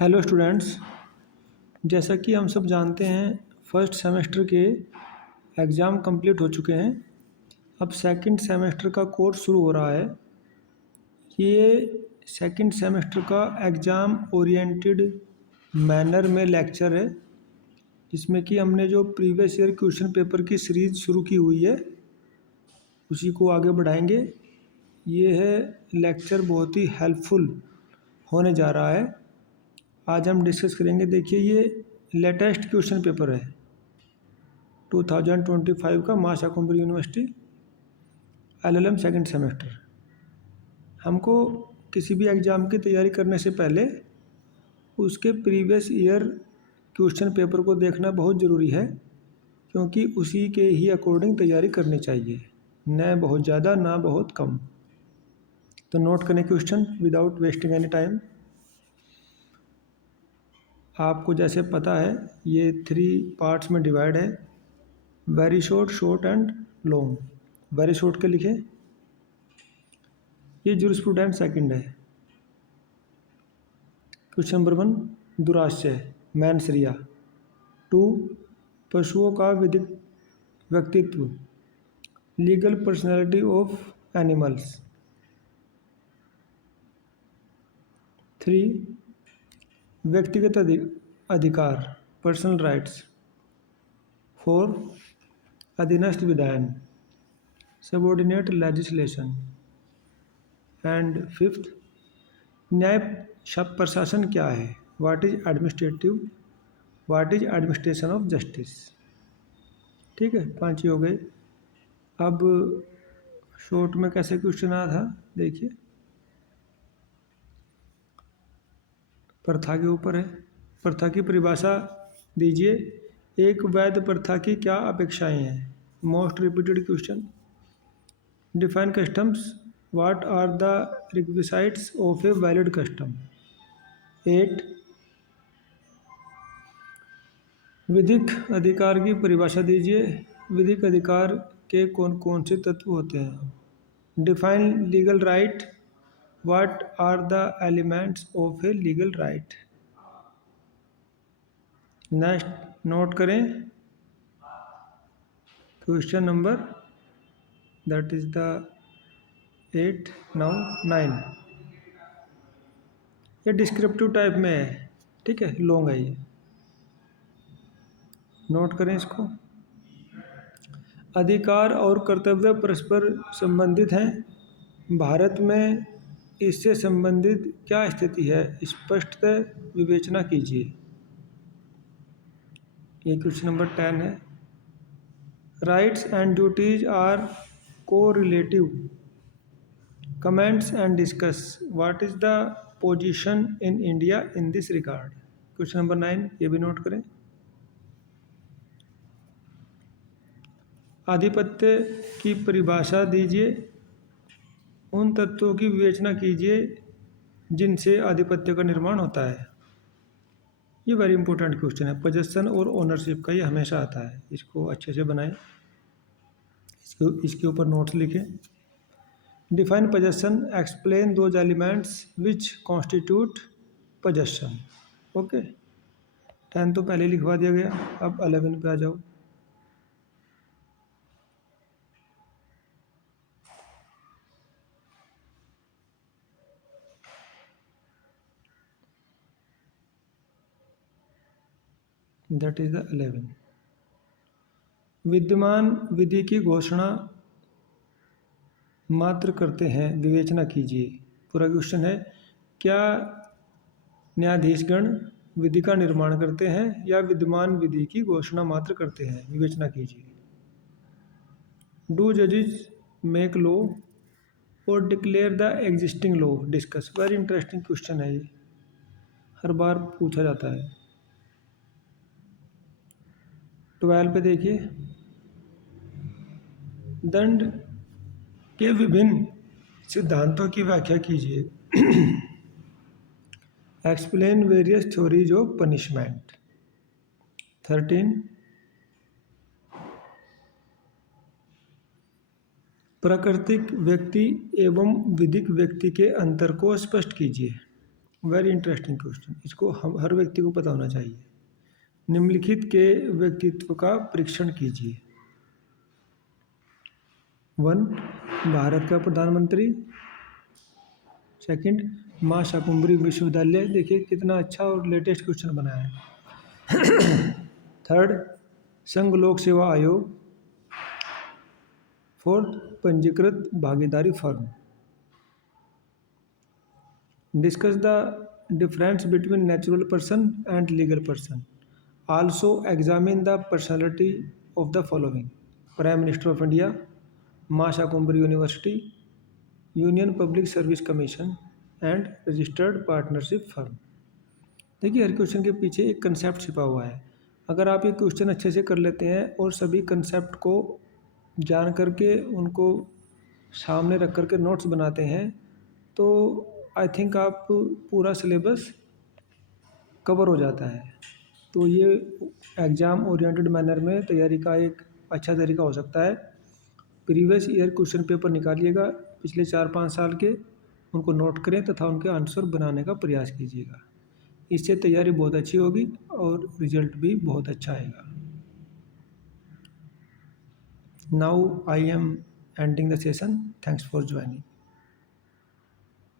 Hello students. जैसा कि हम सब जानते हैं फर्स्ट सेमेस्टर के एग्ज़ाम कंप्लीट हो चुके हैं। अब सेकंड सेमेस्टर का कोर्स शुरू हो रहा है। ये सेकंड सेमेस्टर का एग्ज़ाम ओरिएंटेड मैनर में लेक्चर है, जिसमें कि हमने जो प्रीवियस ईयर क्वेश्चन पेपर की सीरीज़ शुरू की हुई है उसी को आगे बढ़ाएंगे। ये है लेक्चर बहुत ही हेल्पफुल होने जा रहा है। आज हम डिस्कस करेंगे। देखिए, ये लेटेस्ट क्वेश्चन पेपर है 2025 का, मासा comber university LLM second semester. हमको किसी भी एग्ज़ाम की तैयारी करने से पहले उसके प्रीवियस ईयर क्वेश्चन पेपर को देखना बहुत ज़रूरी है, क्योंकि उसी के ही अकॉर्डिंग तैयारी करनी चाहिए, न बहुत ज़्यादा ना बहुत कम। तो नोट करें question without wasting any time. आपको जैसे पता है ये 3 पार्ट्स में डिवाइड है, very short, short and long. Very short के लिखे, ये जूरिस्प्रूडेंस सेकंड है। Question number 1, दुराश्रय मैनसरिया। 2, पशुओं का विधिक व्यक्तित्व, लीगल पर्सनैलिटी ऑफ एनिमल्स। 3, व्यक्तिगत अधिकार, पर्सनल राइट्स। 4, अधीनस्थ विधायन, सबऑर्डिनेट लेजिस्लेशन। एंड 5th, न्याय प्रशासन क्या है, what is administration of justice. ठीक है, 5 ही हो गए। अब शॉर्ट में कैसे क्वेश्चन आया था, देखिए प्रथा के ऊपर है। प्रथा की परिभाषा दीजिए। एक वैध प्रथा की क्या अपेक्षाएं हैं, most repeated question. Define customs, what are the requisites of a valid custom. 8, विधिक अधिकार की परिभाषा दीजिए। विधिक अधिकार के कौन कौन से तत्व होते हैं। Define legal right, what are the elements of a legal right. Next note करें question number, that is the 8, now 9। ये डिस्क्रिप्टिव टाइप में है, ठीक है, लॉन्ग है ये, नोट करें इसको। अधिकार और कर्तव्य परस्पर संबंधित हैं। भारत में इससे संबंधित क्या स्थिति है, स्पष्टतः विवेचना कीजिए। ये क्वेश्चन नंबर 10 है। Rights and duties are correlative, comments and discuss, what is the position in India in this regard. Question number 9, ये भी नोट करें। आधिपत्य की परिभाषा दीजिए। उन तत्वों की विवेचना कीजिए जिनसे आधिपत्य का निर्माण होता है। ये वेरी इंपॉर्टेंट क्वेश्चन है, पोजेशन और ओनरशिप का, ये हमेशा आता है। इसको अच्छे से बनाएं, इसके ऊपर नोट्स लिखें। Define possession, explain those elements which constitute possession. Okay, 10 तो पहले लिखवा दिया गया, अब 11 पे आ जाओ। That is the 11। विद्यमान विधि की घोषणा मात्र करते हैं, विवेचना कीजिए। पूरा क्वेश्चन है, क्या न्यायाधीशगण विधि का निर्माण करते हैं या विद्यमान विधि की घोषणा मात्र करते हैं, विवेचना कीजिए। डू जजेस मेक लॉ और declare the existing law, discuss. Very interesting question है, ये हर बार पूछा जाता है। 12 पे देखिए, दंड के विभिन्न सिद्धांतों की व्याख्या कीजिए। Explain various theories of punishment. 13, प्राकृतिक व्यक्ति एवं विधिक व्यक्ति के अंतर को स्पष्ट कीजिए। वेरी इंटरेस्टिंग क्वेश्चन, इसको हम हर व्यक्ति को पता होना चाहिए। निम्नलिखित के व्यक्तित्व का परीक्षण कीजिए। 1 भारत का प्रधानमंत्री। सेकंड माँ शाकुंभरी विश्वविद्यालय, देखिए कितना अच्छा और लेटेस्ट क्वेश्चन बनाया है। थर्ड संघ लोक सेवा आयोग। फोर्थ पंजीकृत भागीदारी firm. Discuss the difference between natural person and legal person. Also examine the personality of the following: Prime Minister of India, Masha Kumbhri University, Union Public Service Commission and Registered Partnership Firm। देखिए हर question के पीछे एक concept छिपा हुआ है। अगर आप ये क्वेश्चन अच्छे से कर लेते हैं और सभी कंसेप्ट को जान करके उनको सामने रख करके नोट्स बनाते हैं तो आई थिंक आप पूरा सिलेबस कवर हो जाता है। तो ये एग्ज़ाम ओरिएंटेड मैनर में तैयारी का एक अच्छा तरीका हो सकता है। प्रीवियस ईयर क्वेश्चन पेपर निकालिएगा पिछले 4-5 साल के, उनको नोट करें तथा उनके आंसर बनाने का प्रयास कीजिएगा। इससे तैयारी बहुत अच्छी होगी और रिजल्ट भी बहुत अच्छा आएगा। Now I am ending the session. Thanks for joining.